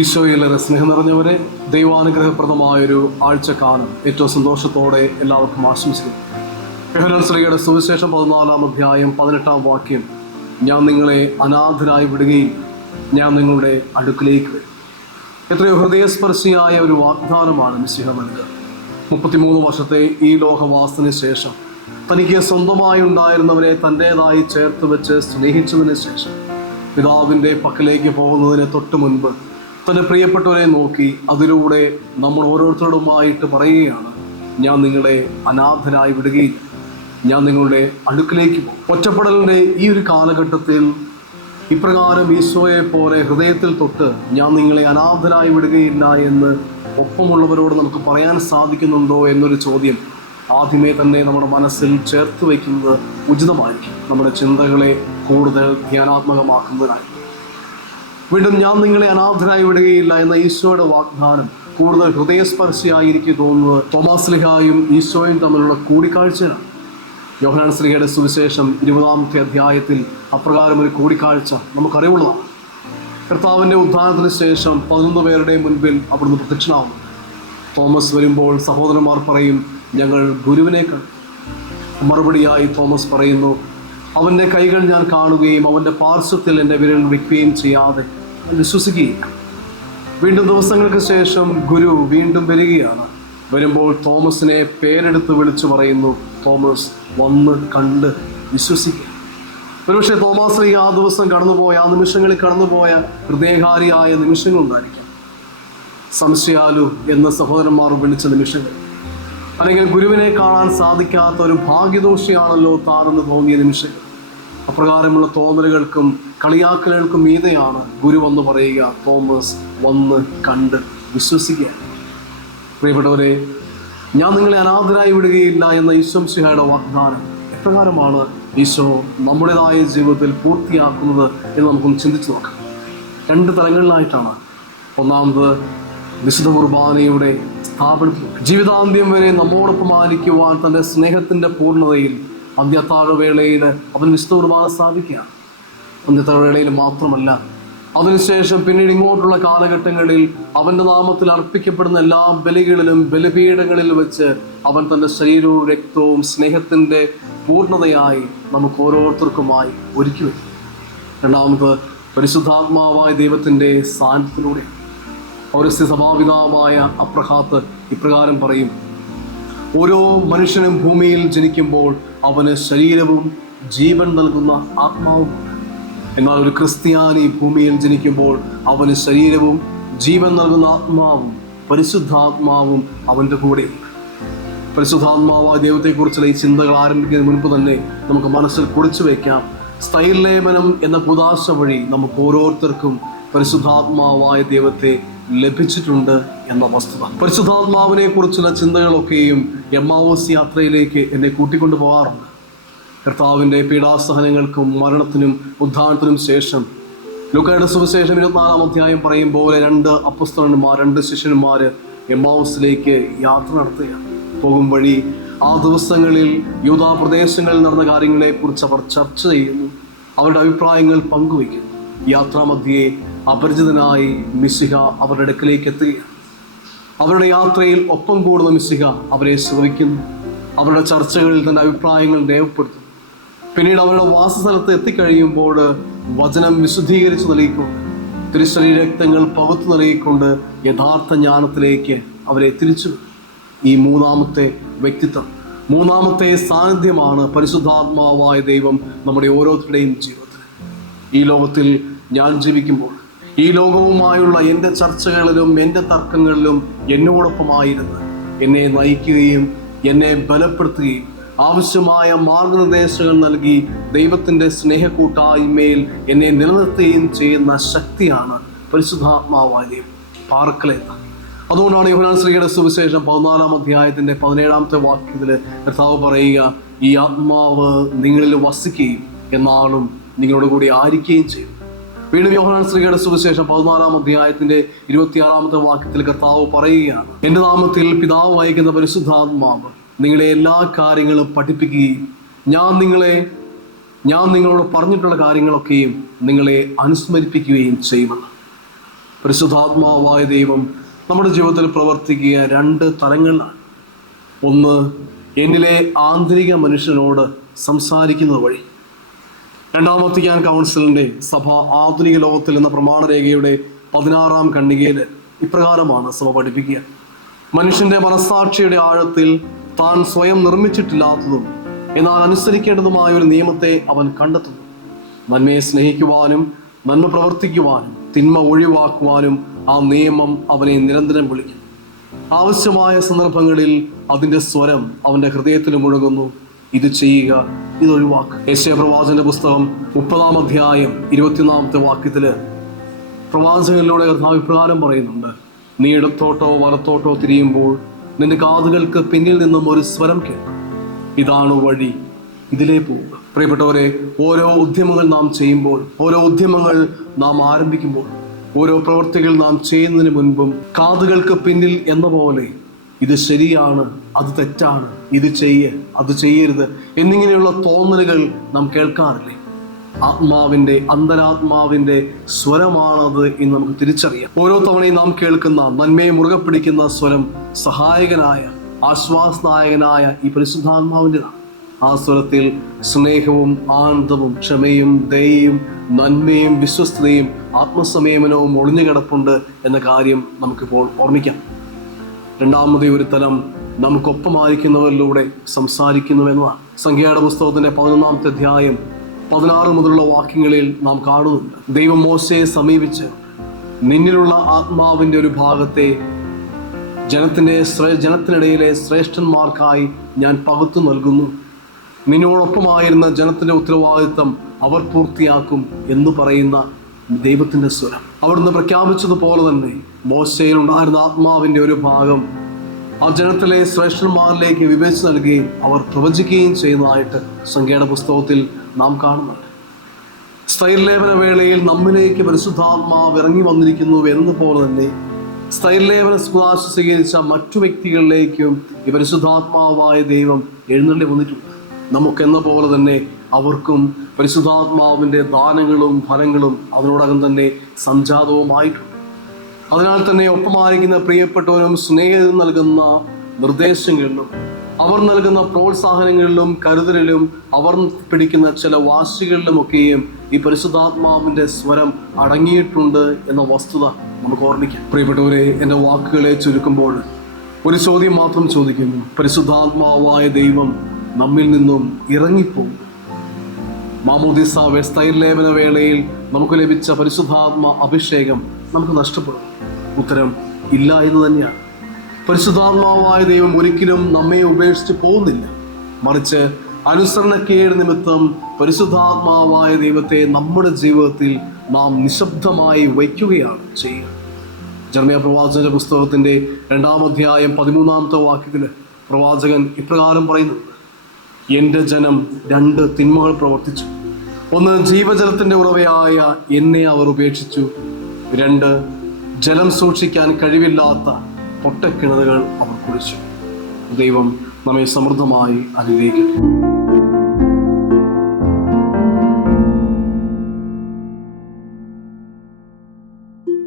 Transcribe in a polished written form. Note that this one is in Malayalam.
ഈശോയിലേറെ സ്നേഹം നിറഞ്ഞവരെ, ദൈവാനുഗ്രഹപ്രദമായൊരു ആഴ്ചക്കാലം ഏറ്റവും സന്തോഷത്തോടെ എല്ലാവർക്കും ആശംസിക്കുന്നു. യോഹന്നാൻ ശ്ലീഹയുടെ സുവിശേഷം 14-ാം അധ്യായം 18-ാം വാക്യം, ഞാൻ നിങ്ങളെ അനാഥരായി വിടുകയും ഞാൻ നിങ്ങളുടെ അടുക്കിലേക്ക് വരും. എത്രയോ ഹൃദയസ്പർശിയായ ഒരു വാഗ്ദാനമാണ് മിശിഹ നൽകുക. 33 വർഷത്തെ ഈ ലോകവാസത്തിന് ശേഷം തനിക്ക് സ്വന്തമായി ഉണ്ടായിരുന്നവരെ തൻ്റേതായി ചേർത്ത് വെച്ച് സ്നേഹിച്ചതിന് ശേഷം പിതാവിൻ്റെ പക്കലേക്ക് പോകുന്നതിന് തൊട്ട് മുൻപ് തൻ്റെ പ്രിയപ്പെട്ടവരെ നോക്കി അതിലൂടെ നമ്മൾ ഓരോരുത്തരോടുമായിട്ട് പറയുകയാണ്, ഞാൻ നിങ്ങളെ അനാഥരായി വിടുകയില്ല, ഞാൻ നിങ്ങളുടെ അടുക്കിലേക്ക് പോകും. ഒറ്റപ്പെടലിൻ്റെ ഈ ഒരു കാലഘട്ടത്തിൽ ഇപ്രകാരം ഈശോയെ പോലെ ഹൃദയത്തിൽ തൊട്ട് ഞാൻ നിങ്ങളെ അനാഥരായി വിടുകയില്ല എന്ന് ഒപ്പമുള്ളവരോട് നമുക്ക് പറയാൻ സാധിക്കുന്നുണ്ടോ എന്നൊരു ചോദ്യം ആദ്യമേ തന്നെ നമ്മുടെ മനസ്സിൽ ചേർത്ത് വയ്ക്കുന്നത് ഉചിതമായിരിക്കും, നമ്മുടെ ചിന്തകളെ കൂടുതൽ ധ്യാനാത്മകമാക്കുന്നതിനായി. വീണ്ടും ഞാൻ നിങ്ങളെ അനാഥരായി വിടുകയില്ല എന്ന ഈശോയുടെ വാഗ്ദാനം കൂടുതൽ ഹൃദയസ്പർശിയായി എനിക്ക് തോന്നുന്നത് തോമാസ് ശ്ലീഹായും ഈശോയും തമ്മിലുള്ള കൂടിക്കാഴ്ചയാണ്. യോഹന്നാൻ ശ്ലീഹയുടെ സുവിശേഷം 20-ാമത്തെ അധ്യായത്തിൽ അപ്രകാരം ഒരു കൂടിക്കാഴ്ച നമുക്കറിവുള്ളതാണ്. കർത്താവിൻ്റെ ഉദ്ധാനത്തിന് ശേഷം 11 പേരുടെ മുൻപിൽ അവിടുന്ന് പ്രത്യക്ഷനാവുന്നു. തോമസ് വരുമ്പോൾ സഹോദരന്മാർ പറയും, ഞങ്ങൾ ഗുരുവിനെ കണ്ടു. മറുപടിയായി തോമസ് പറയുന്നു, അവൻ്റെ കൈകൾ ഞാൻ കാണുകയും അവൻ്റെ പാർശ്വത്തിൽ എൻ്റെ വിരൽ വയ്ക്കുകയും ചെയ്യാതെ വിശ്വസിക്കുകയില്ല. വീണ്ടും ദിവസങ്ങൾക്ക് ശേഷം ഗുരു വീണ്ടും വരികയാണ്. വരുമ്പോൾ തോമസിനെ പേരെടുത്ത് വിളിച്ചു പറയുന്നു, തോമസ് വന്ന് കണ്ട് വിശ്വസിക്കുക. ഒരുപക്ഷെ തോമസ് ശ്ലീഹ ആ ദിവസം കടന്നുപോയ, ആ നിമിഷങ്ങളിൽ കടന്നുപോയ ഹൃദയകാരിയായ നിമിഷങ്ങളുണ്ടായിരിക്കാം. സംശയാലു എന്ന സഹോദരന്മാർ വിളിച്ച നിമിഷങ്ങൾ, അല്ലെങ്കിൽ ഗുരുവിനെ കാണാൻ സാധിക്കാത്ത ഒരു ഭാഗ്യദോഷിയാണല്ലോ താനെന്ന് തോന്നിയ നിമിഷങ്ങൾ. അപ്രകാരമുള്ള തോന്നലുകൾക്കും കളിയാക്കലുകൾക്കും മീതെയാണ് ഗുരു വന്ന് പറയുക, തോമസ് വന്ന് കണ്ട് വിശ്വസിക്കുക. പ്രിയപ്പെട്ടവരെ, ഞാൻ നിങ്ങളെ അനാഥരായി വിടുകയില്ല എന്ന ഈശോ മിശിഹായുടെ വാഗ്ദാനം എപ്രകാരമാണ് ഈശോ നമ്മുടേതായ ജീവിതത്തിൽ പൂർത്തിയാക്കുന്നത് എന്ന് നമുക്കൊന്ന് ചിന്തിച്ചു നോക്കാം. 2 തലങ്ങളിലായിട്ടാണ്. ഒന്നാമത് വിശുദ്ധ കുർബാനയുടെ സ്ഥാപനത്തിൽ ജീവിതാന്ത്യം വരെ നമ്മോടൊപ്പം ആയിരിക്കുവാൻ തൻ്റെ സ്നേഹത്തിൻ്റെ പൂർണ്ണതയിൽ അന്ത്യത്താഴവേളയിൽ അവൻ വിശുദ്ധ കുർബാന സ്ഥാപിക്കുകയാണ്. അന്ത്യത്താഴവേളയിൽ മാത്രമല്ല, അതിനുശേഷം പിന്നീട് ഇങ്ങോട്ടുള്ള കാലഘട്ടങ്ങളിൽ അവൻ്റെ നാമത്തിൽ അർപ്പിക്കപ്പെടുന്ന എല്ലാ ബലികളിലും ബലിപീഠങ്ങളിൽ വെച്ച് അവൻ തൻ്റെ ശരീരവും രക്തവും സ്നേഹത്തിൻ്റെ പൂർണ്ണതയായി നമുക്ക് ഓരോരുത്തർക്കുമായി ഒരുക്കി വയ്ക്കും. രണ്ടാമത് പരിശുദ്ധാത്മാവായ ദൈവത്തിൻ്റെ സാന്നിധ്യത്തിലൂടെ പൗരസ്ത്യ സഭാപിതാവായ അബ്രഹാത്ത് ഇപ്രകാരം പറയും, ഓരോ മനുഷ്യനും ഭൂമിയിൽ ജനിക്കുമ്പോൾ അവന് ശരീരവും ജീവൻ നൽകുന്ന ആത്മാവുമുണ്ട്. എന്നാൽ ഒരു ക്രിസ്ത്യാനി ഭൂമിയിൽ ജനിക്കുമ്പോൾ അവന് ശരീരവും ജീവൻ നൽകുന്ന ആത്മാവും പരിശുദ്ധാത്മാവും അവൻ്റെ കൂടെയുണ്ട്. പരിശുദ്ധാത്മാവായ ദൈവത്തെക്കുറിച്ചുള്ള ഈ ചിന്തകൾ ആരംഭിക്കുന്നതിന് മുൻപ് തന്നെ നമുക്ക് മനസ്സിൽ കുറിച്ചു വയ്ക്കാം, സ്ഥൈർലേപനം എന്ന കുദാശ വഴി നമുക്ക് ഓരോരുത്തർക്കും പരിശുദ്ധാത്മാവായ ദൈവത്തെ ലഭിച്ചിട്ടുണ്ട് എന്ന വസ്തുത. പരിശുദ്ധാത്മാവിനെ കുറിച്ചുള്ള ചിന്തകളൊക്കെയും എമ്മാവൂസ് യാത്രയിലേക്ക് എന്നെ കൂട്ടിക്കൊണ്ടു പോകാറുണ്ട്. കർത്താവിൻ്റെ പീഡാസഹനങ്ങൾക്കും മരണത്തിനും ഉദ്ധാനത്തിനും ശേഷം ലൂക്കായുടെ സുവിശേഷം 24-ാം അധ്യായം പറയും പോലെ 2 അപ്പോസ്തലന്മാർ, 2 ശിഷ്യന്മാർ എമ്മാവൂസിലേക്ക് യാത്ര നടത്തുകയാണ്. പോകും വഴി ആ ദിവസങ്ങളിൽ യൂദാ പ്രദേശങ്ങളിൽ നടന്ന കാര്യങ്ങളെക്കുറിച്ച് അവർ ചർച്ച ചെയ്യുന്നു, അവരുടെ അഭിപ്രായങ്ങൾ പങ്കുവയ്ക്കുന്നു. യാത്രാമധ്യേ അപരിചിതനായി മിശിഹ അവരുടെ അടുക്കലേക്ക് എത്തുകയാണ്. അവരുടെ യാത്രയിൽ ഒപ്പം കൂടുന്ന മിശിഹ അവരെ ശ്രവിക്കുന്നു, അവരുടെ ചർച്ചകളിൽ തന്റെ അഭിപ്രായങ്ങൾ രേഖപ്പെടുത്തുന്നു. പിന്നീട് അവരുടെ വാസസ്ഥലത്ത് എത്തിക്കഴിയുമ്പോൾ വചനം വിശുദ്ധീകരിച്ച് നൽകിക്കൊണ്ട്, തിരുശരീര രക്തങ്ങൾ പകുത്തു നൽകിക്കൊണ്ട് യഥാർത്ഥ ജ്ഞാനത്തിലേക്ക് അവരെ തിരിച്ചു. ഈ 3-ാമത്തെ വ്യക്തിത്വം, 3-ാമത്തെ സാന്നിധ്യമാണ് പരിശുദ്ധാത്മാവായ ദൈവം നമ്മുടെ ഓരോരുത്തരുടെയും ജീവിതത്തിൽ. ഈ ലോകത്തിൽ ഞാൻ ജീവിക്കുമ്പോൾ ഈ ലോകവുമായുള്ള എൻ്റെ ചർച്ചകളിലും എൻ്റെ തർക്കങ്ങളിലും എന്നോടൊപ്പമായിരുന്ന് എന്നെ നയിക്കുകയും എന്നെ ബലപ്പെടുത്തുകയും ആവശ്യമായ മാർഗനിർദ്ദേശങ്ങൾ നൽകി ദൈവത്തിൻ്റെ സ്നേഹക്കൂട്ടായ്മയിൽ എന്നെ നിലനിർത്തുകയും ചെയ്യുന്ന ശക്തിയാണ് പരിശുദ്ധാത്മാവായ ദൈവം. പാർക്കലേത. അതുകൊണ്ടാണ് യോഹന്നാൻ ശ്ലീഹയുടെ സുവിശേഷം 14-ാം അധ്യായത്തിൻ്റെ 17-ാമത്തെ വാക്യത്തിൽ കർത്താവ് പറയുക, ഈ ആത്മാവ് നിങ്ങളിൽ വസിക്കുകയും എന്നാളും നിങ്ങളോട് കൂടി ആയിരിക്കുകയും ചെയ്യും. വീണ്ടും യോഹന്നാൻ ശ്ലീഹയുടെ സുവിശേഷം 14-ാം അധ്യായത്തിൻ്റെ 26-ാമത്തെ വാക്യത്തിൽ കർത്താവ് പറയുകയാണ്, എൻ്റെ നാമത്തിൽ പിതാവ് അയക്കുന്ന പരിശുദ്ധാത്മാവ് നിങ്ങളെ എല്ലാ കാര്യങ്ങളും പഠിപ്പിക്കുകയും ഞാൻ നിങ്ങളോട് പറഞ്ഞിട്ടുള്ള കാര്യങ്ങളൊക്കെയും നിങ്ങളെ അനുസ്മരിപ്പിക്കുകയും ചെയ്യുമെന്ന്. പരിശുദ്ധാത്മാവായ ദൈവം നമ്മുടെ ജീവിതത്തിൽ പ്രവർത്തിക്കുക രണ്ട് തലങ്ങളിലാണ്. ഒന്ന്, എന്നിലെ ആന്തരിക മനുഷ്യനോട് സംസാരിക്കുന്നത് വഴി. രണ്ടാം വത്തിക്കാൻ കൗൺസിലിൻ്റെ സഭ ആധുനിക ലോകത്തിൽ എന്ന പ്രമാണരേഖയുടെ 16-ാം ഖണ്ഡികയിൽ ഇപ്രകാരമാണ് സഭ പഠിപ്പിക്കുക: മനുഷ്യന്റെ മനസ്സാക്ഷിയുടെ ആഴത്തിൽ താൻ സ്വയം നിർമ്മിച്ചിട്ടില്ലാത്തതും എന്നാൽ അനുസരിക്കേണ്ടതുമായ ഒരു നിയമത്തെ അവൻ കണ്ടെത്തുന്നു. നന്മയെ സ്നേഹിക്കുവാനും നന്മ പ്രവർത്തിക്കുവാനും തിന്മ ഒഴിവാക്കുവാനും ആ നിയമം അവനെ നിരന്തരം വിളിക്കുന്നു. ആവശ്യമായ സന്ദർഭങ്ങളിൽ അതിൻ്റെ സ്വരം അവൻ്റെ ഹൃദയത്തിൽ മുഴങ്ങുന്നു: ഇത് ചെയ്യുക, ഇതൊഴിവാക്കുക. യെശയ്യാ പ്രവാചകന്റെ പുസ്തകം 30-ാം അധ്യായം 21-ാമത്തെ വാക്യത്തില് പ്രവാചകനിലൂടെ കർത്താവ് ഇപ്രകാരം പറയുന്നുണ്ട്: നീ ഇടത്തോട്ടോ വലത്തോട്ടോ തിരിയുമ്പോൾ നിന്റെ കാതുകൾക്ക് പിന്നിൽ നിന്നും ഒരു സ്വരം കേൾക്കും, ഇതാണ് വഴി, ഇതിലേ പോവുക. പ്രിയപ്പെട്ടവരെ, ഓരോ ഉദ്യമങ്ങൾ നാം ചെയ്യുമ്പോൾ, ഓരോ ഉദ്യമങ്ങൾ നാം ആരംഭിക്കുമ്പോൾ, ഓരോ പ്രവൃത്തികൾ നാം ചെയ്യുന്നതിന് മുൻപും കാതുകൾക്ക് പിന്നിൽ എന്ന പോലെ ഇത് ശരിയാണ്, അത് തെറ്റാണ്, ഇത് അത് ചെയ്യരുത് എന്നിങ്ങനെയുള്ള തോന്നലുകൾ നാം കേൾക്കാറില്ലേ? ആത്മാവിൻ്റെ, അന്തരാത്മാവിൻ്റെ സ്വരമാണത് എന്ന് നമുക്ക് തിരിച്ചറിയാം. ഓരോ തവണയും നാം കേൾക്കുന്ന നന്മയെ മുറുകെ പിടിക്കുന്ന സ്വരം സഹായകനായ, ആശ്വാസനായകനായ ഈ പരിശുദ്ധാത്മാവിൻ്റെതാണ്. ആ സ്വരത്തിൽ സ്നേഹവും ആനന്ദവും ക്ഷമയും ദയയും നന്മയും വിശ്വസ്തതയും ആത്മസംയമനവും ഒളിഞ്ഞു കിടപ്പുണ്ട് എന്ന കാര്യം നമുക്കിപ്പോൾ ഓർമ്മിക്കാം. രണ്ടാമത്തെ ഒരു തലം നമുക്കൊപ്പമായിരിക്കുന്നവരിലൂടെ സംസാരിക്കുന്നു എന്നതാണ്. സംഖ്യയുടെ പുസ്തകത്തിൻ്റെ 11-ാമത്തെ അധ്യായം 16 മുതലുള്ള വാക്യങ്ങളിൽ നാം കാണുന്നുണ്ട്. ദൈവം മോശയെ സമീപിച്ച് നിന്നിലുള്ള ആത്മാവിൻ്റെ ഒരു ഭാഗത്തെ ജനത്തിനിടയിലെ ശ്രേഷ്ഠന്മാർക്കായി ഞാൻ പകുത്തു നൽകുന്നു. നിന്നോടൊപ്പമായിരുന്ന ജനത്തിൻ്റെ ഉത്തരവാദിത്തം അവർ പൂർത്തിയാക്കും എന്ന് പറയുന്ന ദൈവത്തിൻ്റെ സ്വരം. അവിടുന്ന് പ്രഖ്യാപിച്ചതുപോലെ തന്നെ മോശയിൽ ഉണ്ടായിരുന്ന ആത്മാവിൻ്റെ ഒരു ഭാഗം ആ ജനത്തിലെ ശ്രേഷ്ഠന്മാരിലേക്ക് വിഭജിച്ച് നൽകുകയും അവർ പ്രവചിക്കുകയും ചെയ്യുന്നതായിട്ട് സംഖ്യയുടെ പുസ്തകത്തിൽ നാം കാണുന്നുണ്ട്. സ്ഥൈര്യലേപന വേളയിൽ നമ്മിലേക്ക് പരിശുദ്ധാത്മാവ് ഇറങ്ങി വന്നിരിക്കുന്നു എന്നതുപോലെ തന്നെ സ്ഥൈര്യലേപന സുവാശ സ്വീകരിച്ച മറ്റു വ്യക്തികളിലേക്കും ഈ പരിശുദ്ധാത്മാവായ ദൈവം എഴുന്നള്ളി വന്നിട്ടുണ്ട്. നമുക്കെന്ന പോലെ തന്നെ അവർക്കും പരിശുദ്ധാത്മാവിൻ്റെ ദാനങ്ങളും ഫലങ്ങളും അതിനോടകം തന്നെ സംജാതവുമായിട്ടുണ്ട്. അതിനാൽ തന്നെ ഒപ്പമായിരിക്കുന്ന പ്രിയപ്പെട്ടവരും സ്നേഹിതരും നൽകുന്ന നിർദ്ദേശങ്ങളിലും അവർ നൽകുന്ന പ്രോത്സാഹനങ്ങളിലും കരുതലിലും അവർ പിടിക്കുന്ന ചില വാശികളിലുമൊക്കെയും ഈ പരിശുദ്ധാത്മാവിൻ്റെ സ്വരം അടങ്ങിയിട്ടുണ്ട് എന്ന വസ്തുത നമുക്ക് ഓർമ്മിക്കാം. പ്രിയപ്പെട്ടവരെ, എൻ്റെ വാക്കുകളെ ചുരുക്കുമ്പോൾ ഒരു ചോദ്യം മാത്രം ചോദിക്കുന്നു: പരിശുദ്ധാത്മാവായ ദൈവം നമ്മിൽ നിന്നും ഇറങ്ങിപ്പോകും? മാമോദിസ സ്ഥൈര്യലേപന വേളയിൽ നമുക്ക് ലഭിച്ച പരിശുദ്ധാത്മ അഭിഷേകം നമുക്ക് നഷ്ടപ്പെടും? ഉത്തരം ഇല്ല എന്ന് തന്നെയാണ്. പരിശുദ്ധാത്മാവായ ദൈവം ഒരിക്കലും നമ്മെ ഉപേക്ഷിച്ച് പോകുന്നില്ല. മറിച്ച് അനുസരണക്കേട് നിമിത്തം പരിശുദ്ധാത്മാവായ ദൈവത്തെ നമ്മുടെ ജീവിതത്തിൽ നാം നിശബ്ദമായി വയ്ക്കുകയാണ് ചെയ്യുക. ജെറമ്യാ പ്രവാചകന്റെ പുസ്തകത്തിൻ്റെ 2-ാം അധ്യായം 13-ാമത്തെ വാക്യത്തിൽ പ്രവാചകൻ ഇപ്രകാരം പറയുന്നുണ്ട്: എൻ്റെ ജനം 2 തിന്മകൾ പ്രവർത്തിച്ചു. 1, ജീവജലത്തിൻ്റെ ഉറവയായ എന്നെ അവർ ഉപേക്ഷിച്ചു. 2, ജലം സൂക്ഷിക്കാൻ കഴിവില്ലാത്ത പൊട്ടക്കിണറുകൾ അവർ കുഴിച്ചു. ദൈവം നമ്മെ സമൃദ്ധമായി അനുഗ്രഹിക്കട്ടെ.